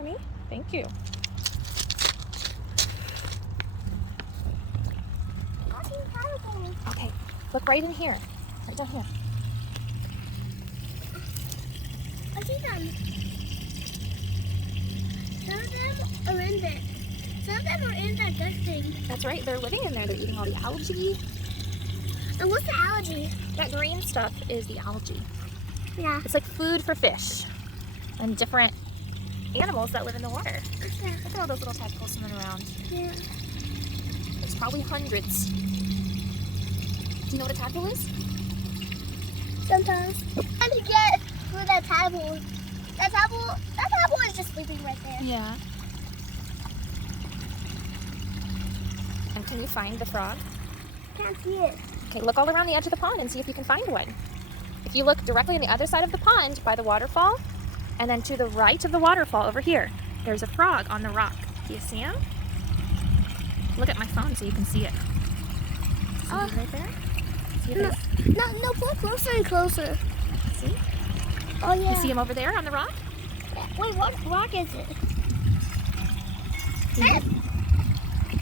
for me? Thank you. Okay, look right in here. Right down here. I see them. Some of them are in there. Some of them are in that duck thing. That's right, they're living in there. They're eating all the algae. And what's the algae? That green stuff is the algae. Yeah. It's like food for fish and different animals that live in the water. Yeah. Look at all those little tadpoles swimming around. Yeah. There's probably hundreds. Do you know what a tadpole is? Sometimes. Trying to get through that tadpole. That tadpole is just sleeping right there. Yeah. And can you find the frog? Can't see it. Okay, look all around the edge of the pond and see if you can find one. If you look directly on the other side of the pond by the waterfall, and then to the right of the waterfall over here, there's a frog on the rock. Do you see him? Look at my phone so you can see it. See it right there? See this? No, pull closer and closer. See? Oh yeah. You see him over there on the rock? Wait, what rock is it?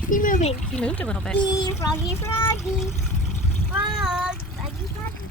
He's moving. He moved a little bit. Froggy, froggy. Frog, froggy, froggy.